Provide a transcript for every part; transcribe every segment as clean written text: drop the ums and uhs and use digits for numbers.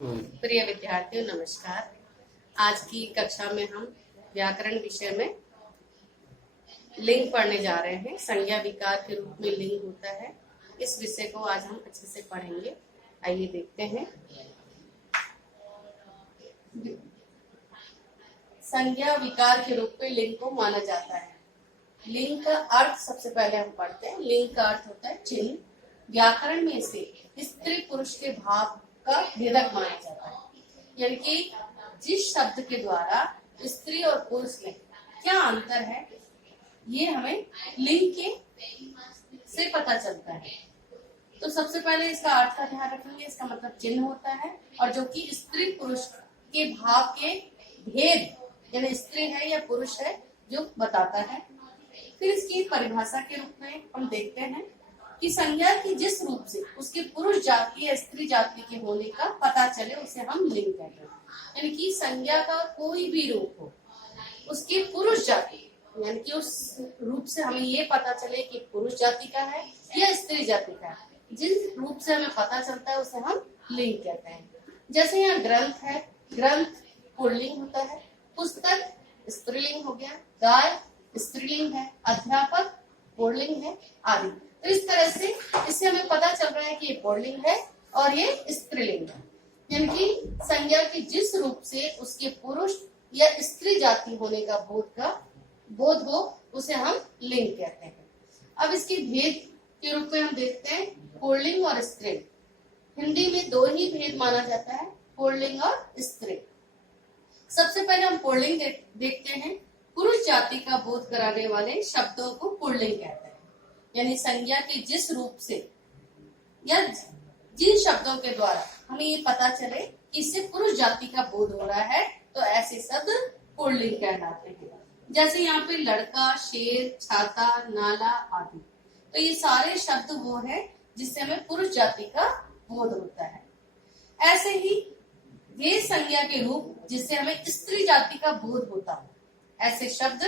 प्रिय विद्यार्थियों नमस्कार। आज की कक्षा में हम व्याकरण विषय में लिंग पढ़ने जा रहे हैं। संज्ञा विकार के रूप में लिंग होता है, इस विषय को आज हम अच्छे से पढ़ेंगे। आइए देखते हैं। संज्ञा विकार के रूप में लिंग को माना जाता है। लिंग का अर्थ सबसे पहले हम पढ़ते हैं। लिंग का अर्थ होता है चिन्ह। व्याकरण में इसे स्त्री पुरुष के भाव का भेदक माना जाता है, यानी कि जिस शब्द के द्वारा स्त्री और पुरुष में क्या अंतर है, ये हमें लिंग के से पता चलता है। तो सबसे पहले इसका अर्थ का ध्यान रखेंगे। इसका मतलब चिन्ह होता है, और जो कि स्त्री पुरुष के भाव के भेद, यानी स्त्री है या पुरुष है, जो बताता है। फिर इसकी परिभाषा के रूप में हम देखते हैं कि संज्ञा की जिस रूप से उसके पुरुष जाति या स्त्री जाति के होने का पता चले, उसे हम लिंग कहते हैं। यानी कि संज्ञा का कोई भी रूप हो, उसके पुरुष जाति, यानी कि उस रूप से हमें ये पता चले कि पुरुष जाति का है या स्त्री जाति का है, जिस रूप से हमें पता चलता है उसे हम लिंग कहते हैं। जैसे यहाँ ग्रंथ है, ग्रंथ पुल्लिंग होता है। पुस्तक स्त्रीलिंग हो गया, गाय स्त्रीलिंग है, अध्यापक पुल्लिंग है, आदि। तो इस तरह से इससे हमें पता चल रहा है कि ये पुल्लिंग है और ये स्त्रीलिंग है। यानी कि संज्ञा की जिस रूप से उसके पुरुष या स्त्री जाति होने का बोध हो, उसे हम लिंग कहते हैं। अब इसके भेद के रूप में हम देखते हैं पुल्लिंग और स्त्रीलिंग। हिंदी में दो ही भेद माना जाता है, पुल्लिंग और स्त्रीलिंग। सबसे पहले हम पुल्लिंग देखते हैं। पुरुष जाति का बोध कराने वाले शब्दों को पुल्लिंग कहते हैं। यानी संज्ञा के जिस रूप से या जिन शब्दों के द्वारा हमें ये पता चले कि इससे पुरुष जाति का बोध हो रहा है, तो ऐसे शब्द पुल्लिंग कहलाते हैं। जैसे यहाँ पे लड़का, शेर, छाता, नाला आदि। तो ये सारे शब्द वो है जिससे हमें पुरुष जाति का बोध होता है। ऐसे ही वे संज्ञा के रूप जिससे हमें स्त्री जाति का बोध होता हो, ऐसे शब्द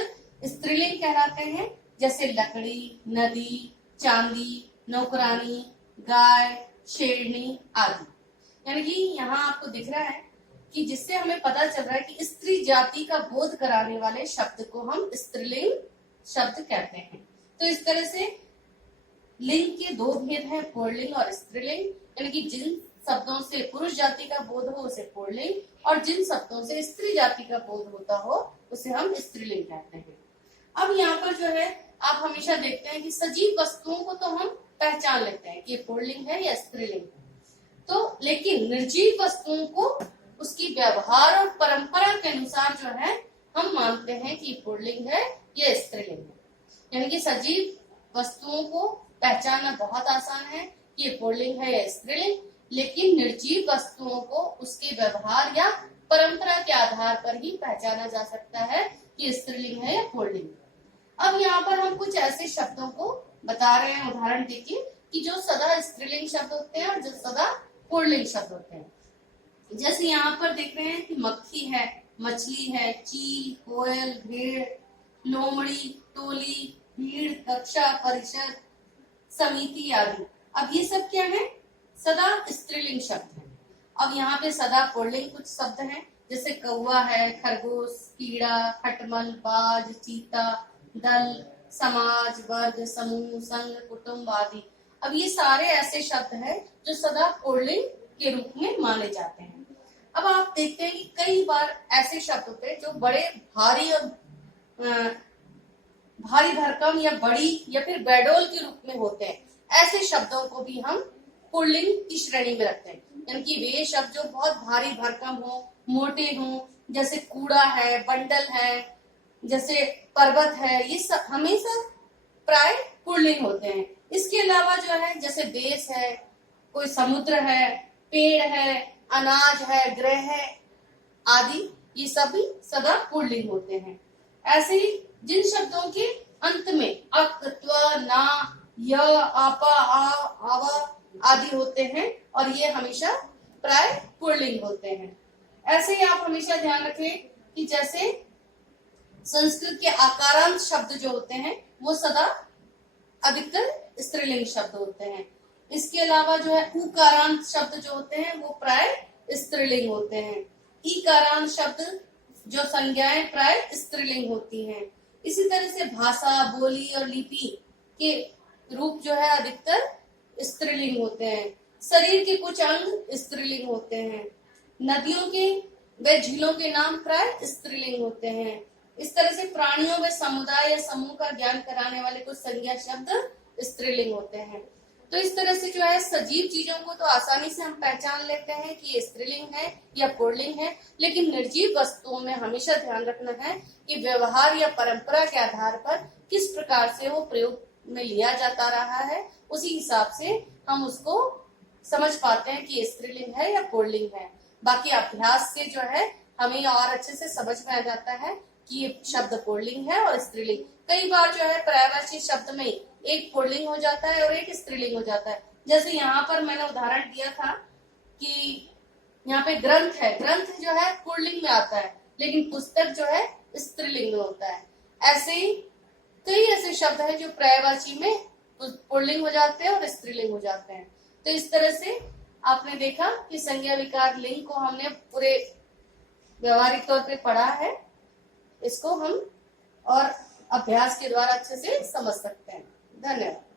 स्त्रीलिंग कहलाते हैं। जैसे लकड़ी, नदी, चांदी, नौकरानी, गाय, शेरनी आदि। यानी कि यहाँ आपको दिख रहा है कि जिससे हमें पता चल रहा है कि स्त्री जाति का बोध कराने वाले शब्द को हम स्त्रीलिंग शब्द कहते हैं। तो इस तरह से लिंग के दो भेद हैं, पुल्लिंग और स्त्रीलिंग। यानी कि जिन शब्दों से पुरुष जाति का बोध हो उसे पुल्लिंग, और जिन शब्दों से स्त्री जाति का बोध होता हो उसे हम स्त्रीलिंग कहते हैं। अब यहाँ पर जो है आप हमेशा देखते हैं कि सजीव वस्तुओं को तो हम पहचान लेते हैं कि पुल्लिंग है या स्त्रीलिंग है, तो लेकिन निर्जीव वस्तुओं को उसकी व्यवहार और परंपरा के अनुसार जो है हम मानते हैं कि पुल्लिंग है या स्त्रीलिंग है। यानी कि सजीव वस्तुओं को पहचानना बहुत आसान है कि ये पुल्लिंग है या स्त्रीलिंग, लेकिन निर्जीव वस्तुओं को उसके व्यवहार या परंपरा के आधार पर ही पहचाना जा सकता है कि स्त्रीलिंग है या पुल्लिंग। अब यहाँ पर हम कुछ ऐसे शब्दों को बता रहे हैं, उदाहरण देखिए, कि जो सदा स्त्रीलिंग शब्द होते हैं और जो सदा पुल्लिंग शब्द होते हैं। जैसे यहाँ पर देख रहे हैं कि मक्खी है, मछली है, चील, कोयल, भेड़, लोमड़ी, टोली, भीड़, कक्षा, परिषद, समिति आदि। अब ये सब क्या है? सदा स्त्रीलिंग शब्द है। अब यहाँ पे सदा पुल्लिंग कुछ शब्द हैं, जैसे कौवा है, खरगोश, कीड़ा, खटमल, बाज, चीता, दल, समाज, वर्ग, समूह, संघ, कुटुंब आदि। अब ये सारे ऐसे शब्द हैं जो सदा पुल्लिंग के रूप में माने जाते हैं। अब आप देखते हैं कि कई बार ऐसे शब्द होते हैं जो बड़े भारी और भारी भरकम या बड़ी या फिर बेडोल के रूप में होते हैं। ऐसे शब्दों को भी हम पुल्लिंग की श्रेणी में रखते हैं। यानी कि वे शब्द जो बहुत भारी भरकम हो, मोटे हो, जैसे कूड़ा है, बंडल है, जैसे पर्वत है, ये सब हमेशा प्राय पुल्लिंग होते हैं। इसके अलावा जो है जैसे देश है, कोई समुद्र है, पेड़ है, अनाज है, ग्रह है आदि, ये सभी सदा पुल्लिंग होते हैं। ऐसे ही जिन शब्दों के अंत में अक, त्व, ना, य, आपा, आ, आवा आदि होते हैं और ये हमेशा प्राय पुल्लिंग होते हैं। ऐसे ही आप हमेशा ध्यान रखें कि जैसे संस्कृत के आकारांत शब्द जो होते हैं वो सदा अधिकतर स्त्रीलिंग शब्द होते हैं। इसके अलावा जो है उकारांत शब्द जो होते हैं वो प्राय स्त्रीलिंग होते हैं। ईकारांत शब्द जो संज्ञाएं प्राय स्त्रीलिंग होती हैं। इसी तरह से भाषा, बोली और लिपि के रूप जो है अधिकतर स्त्रीलिंग होते हैं। शरीर के कुछ अंग स्त्रीलिंग होते हैं। नदियों के व झीलों के नाम प्राय स्त्रीलिंग होते हैं। इस तरह से प्राणियों व समुदाय या समूह का ज्ञान कराने वाले कुछ संज्ञा शब्द स्त्रीलिंग होते हैं। तो इस तरह से जो है सजीव चीजों को तो आसानी से हम पहचान लेते हैं कि ये स्त्रीलिंग है या पुल्लिंग है, लेकिन निर्जीव वस्तुओं में हमेशा ध्यान रखना है कि व्यवहार या परंपरा के आधार पर किस प्रकार से वो प्रयोग में लिया जाता रहा है, उसी हिसाब से हम उसको समझ पाते हैं कि ये स्त्रीलिंग है या पुल्लिंग है। बाकी अभ्यास से जो है हमें और अच्छे से समझ में आ जाता है कि ये शब्द पुल्लिंग है और स्त्रीलिंग। कई बार जो है पर्यायवाची शब्द में एक पुल्लिंग हो जाता है और एक स्त्रीलिंग हो जाता है। जैसे यहाँ पर मैंने उदाहरण दिया था कि यहाँ पे ग्रंथ है, ग्रंथ जो है पुल्लिंग में आता है, लेकिन पुस्तक जो है स्त्रीलिंग में होता है। ऐसे ही कई ऐसे शब्द हैं जो पर्यायवाची में पुल्लिंग हो जाते हैं और स्त्रीलिंग हो जाते हैं। तो इस तरह से आपने देखा कि संज्ञा विकार लिंग को हमने पूरे व्यवहारिक तौर पे पढ़ा है। इसको हम और अभ्यास के द्वारा अच्छे से समझ सकते हैं। धन्यवाद।